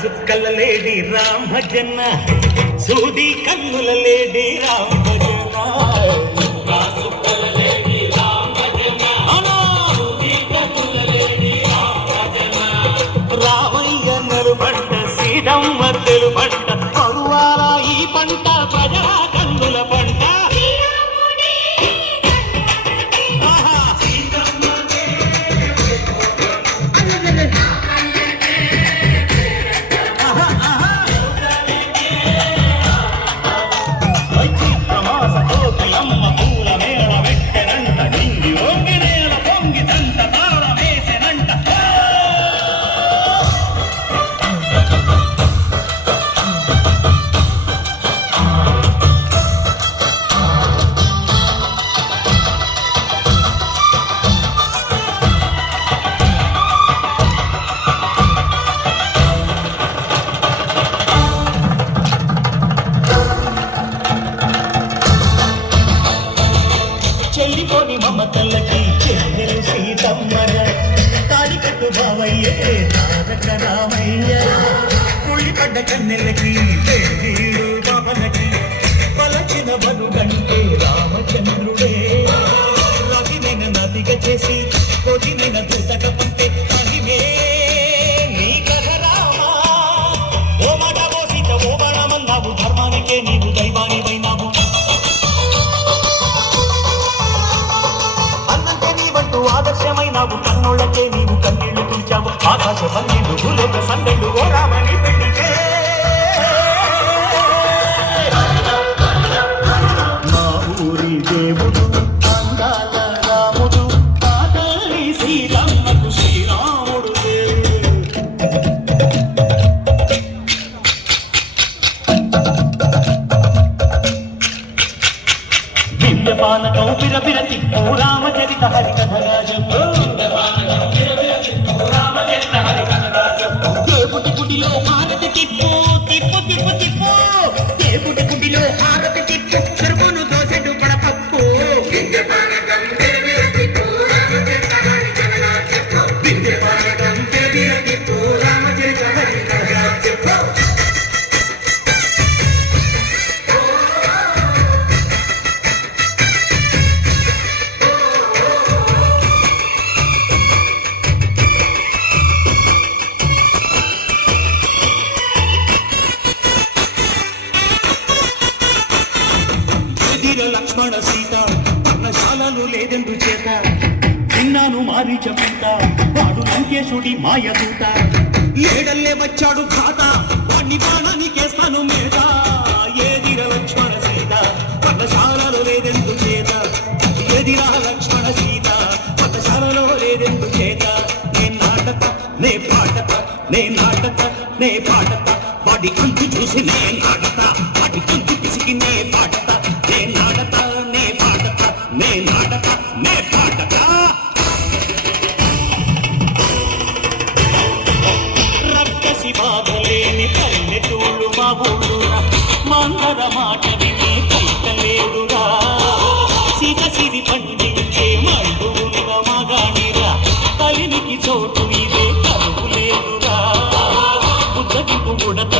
చుక్కల లేడి రామ భజన సూది కన్నుల లేడి రామ భజన రామయ్య నలుబంట సీతమ్మ తెలుబంట పరువాల ఈ పంట ప్రజా కన్నుల పంట చెల్లిపోని మమతల్లకి చెల్లెలు సీతమ్మర తాడికట్టు బావయ్యే తారక రామయ్య కుళ్ళిపడ్డ కన్నెలకి పెళ్ళీడు బాబలకి పలచిన బలుగంటే రామచంద్రుడే రవినైన నదిగా చేసి కొదినైన దూతక పంటే మహిమే నీ కథ రామా ఓ మాట ఓ సీత ఓ బాణమన్నావు ధర్మానికే నీవు దైవానివైనావు ఆదర్శమైనావు కన్నోళ్ళకే నీవు కన్నీళ్లు పిలిచావు ఆకాశ పన్నీళ్లు భూలోక సందెళ్ళు ఓ రామని పెళ్లికే మా ఊరి దేవుడు అందాల రాముడు ఆ తల్లి సీతమ్మకు శ్రీరాముడు దివ్యపాలకం విరవిరతి ఓ రామచరిత హరికథగా చెప్పు దేవుడి గుడిలో హారతి తిప్పు తిప్పు తిప్పు తిప్పు దేవుడి గుడిలో హారతి తిప్పు చెరువును దోసెడు పడపప్పు దివ్యపాలకం విరవిరతి ఓ రామచరిత హరికథగా చెప్పు దివ్యపాలకం విరవిరతి ఓ రామచరిత హరికథగా చెప్పు లక్ష్మణ సీత పర్ణశాలలు లేదెందు చేత విన్నాను మారీచ పూత వాడు లంకేశుడి మాయదూత లేడల్లే వచ్చాడు ఖాత వాణ్ణి బాణానికేస్తాను మీద ఏదిర లక్ష్మణ సీత పర్ణశాలలో లేదెందు చేత ఏదిరా లక్ష్మణ సీత పర్ణశాలలో లేదెందు చేత నే నాటక నే పాటక నే నాటక నే పాటక వాడి అంతు చూసి నే నాటక వాడి అంతు పిసికి నే పాటక నే నాటక నే పాటక నే నాటక నే పాటక రక్కసి బాధలేని పల్లెటూళ్ళు మా ఊళ్ళురా మందర మాట విని కైకలేదురా సీత సిరి పండించే మళ్ళుగా మగానిరా కలినికి చోటు ఇదే కలుగులేదురా బుద్ధకి పుడత